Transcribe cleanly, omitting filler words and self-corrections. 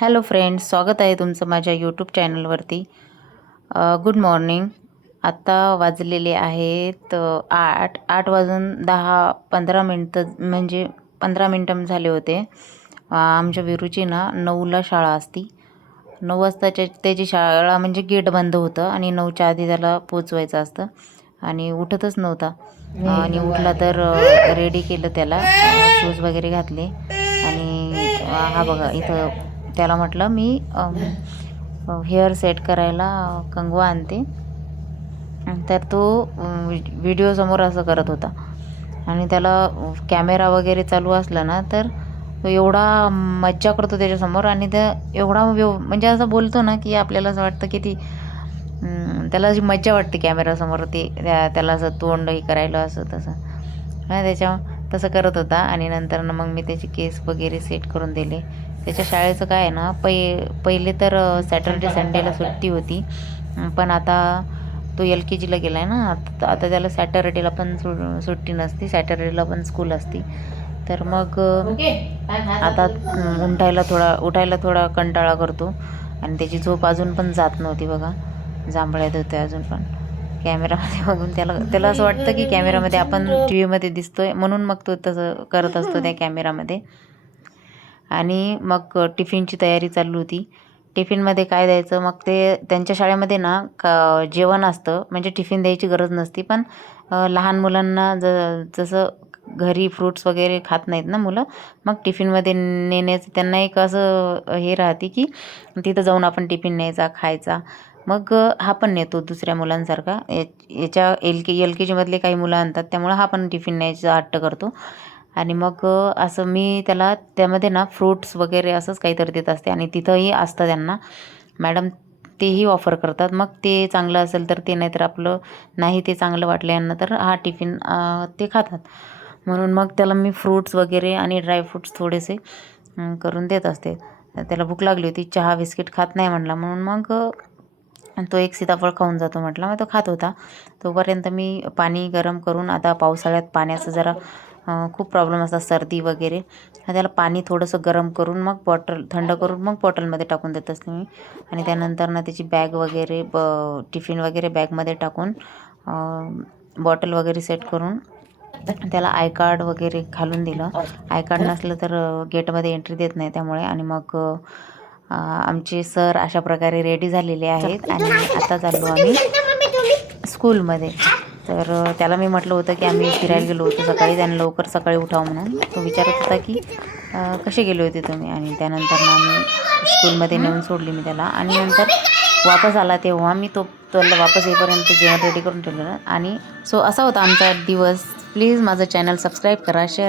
Hello friends, स्वागत आहे तुमचं माझ्या यूट्यूब चॅनलवरती. Good morning. आत्ता वाजलेले आहेत 8 वाजून 10-15 मिनटं, म्हणजे 15 मिनटं झाले होते. आमच्या विरूची ना 9ला शाळा असती. 9 वाजताच्या त्याची शाळा, म्हणजे गेट बंद होतं आणि 9च्या आधी त्याला पोचवायचं असतं आणि उठतच नव्हता. आणि उठला तर रेडी केलं त्याला, शूज वगैरे घातले आणि हा बघा इथं त्याला म्हटलं मी हेअर सेट करायला कंगवा आणते. तर तो व्हिडिओसमोर असं करत होता आणि त्याला कॅमेरा वगैरे चालू असला ना तर तो एवढा मज्जा करतो त्याच्यासमोर. आणि त्या एवढा म्हणजे असं बोलतो ना की आपल्याला असं वाटतं की ती त्याला अशी मज्जा वाटते कॅमेरासमोर. त्याला असं तोंड हे करायला असं तसं त्याच्या तसं करत होता. आणि नंतर मग मी त्याचे केस वगैरे सेट करून दिले. त्याच्या शाळेचं काय आहे ना, पहिले तर सॅटर्डे संडेला सुट्टी होती, पण आता तो LKGला गेला आहे ना, आता त्याला सॅटर्डेला पण सुट्टी नसती, सॅटर्डेला पण स्कूल असती. तर मग आता उठायला थोडा कंटाळा करतो आणि त्याची झोप अजून पण जात नव्हती बघा. जांभळ्यात होते अजून पण. कॅमेरामध्ये बघून त्याला असं वाटतं की कॅमेरामध्ये आपण TV मध्ये दिसतोय, म्हणून मग तो तसं करत असतो त्या कॅमेरामध्ये. आणि मग टिफिनची तयारी चालू होती. टिफिनमध्ये काय द्यायचं, मग ते त्यांच्या शाळेमध्ये ना जेवण असतं, म्हणजे टिफिन द्यायची गरज नसती. पण लहान मुलांना जसं घरी फ्रूट्स वगैरे खात नाहीत ना मुलं, मग टिफिनमध्ये नेण्याचं त्यांना एक असं हे राहते की तिथं जाऊन आपण टिफिन न्यायचा, खायचा. मग हा पण नेतो दुसऱ्या मुलांसारखा. याच्या LKGमधले काही मुलं आणतात, त्यामुळं हा पण टिफिन न्यायचा हट्ट करतो. आणि मग असं मी त्याला त्यामध्ये ना फ्रूट्स वगैरे असंच काहीतरी देत असते. आणि तिथंही असतं त्यांना मॅडम, तेही ऑफर करतात. मग ते चांगलं असेल तर ते, नाहीतर आपलं नाही ते चांगलं वाटलं यांना तर हा टिफिन ते खातात. म्हणून मग त्याला मी फ्रूट्स वगैरे आणि ड्रायफ्रूट्स थोडेसे करून देत असते. त्याला भूक लागली होती, चहा बिस्किट खात नाही म्हटला, म्हणून मग तो एक सीताफळ खाऊन जातो म्हटला. मग तो खात होता. तोपर्यंत मी पाणी गरम करून, आता पावसाळ्यात पाण्याचं जरा खूप प्रॉब्लेम असतात, सर्दी वगैरे. त्याला पाणी थोडंसं गरम करून मग थंड करून मग बॉटलमध्ये टाकून देत असते मी. आणि त्यानंतर ना त्याची बॅग वगैरे टिफिन वगैरे बॅगमध्ये टाकून बॉटल वगैरे सेट करून त्याला आय कार्ड वगैरे घालून दिलं. आय कार्ड नसलं तर गेटमध्ये एंट्री देत नाही, त्यामुळे. आणि मग आमचे सर अशा प्रकारे रेडी झालेले आहेत आणि आता चाललो आम्ही स्कूलमध्ये. तर त्याला मी म्हटलं होतं की आम्ही फिरायला गेलो होतो सकाळी, त्यानं लवकर सकाळी उठावं म्हणून. तो विचारत होता की कसे गेले होते तुम्ही. आणि त्यानंतर ना आम्ही स्कूलमध्ये नेऊन सोडली मी त्याला. आणि नंतर वापस आला तेव्हा मी त्याला वापस येईपर्यंत जेवण रेडी करून ठेवलेलं. आणि असा होता आमचा दिवस. प्लीज माझं चॅनल सबस्क्राईब करा, शेअर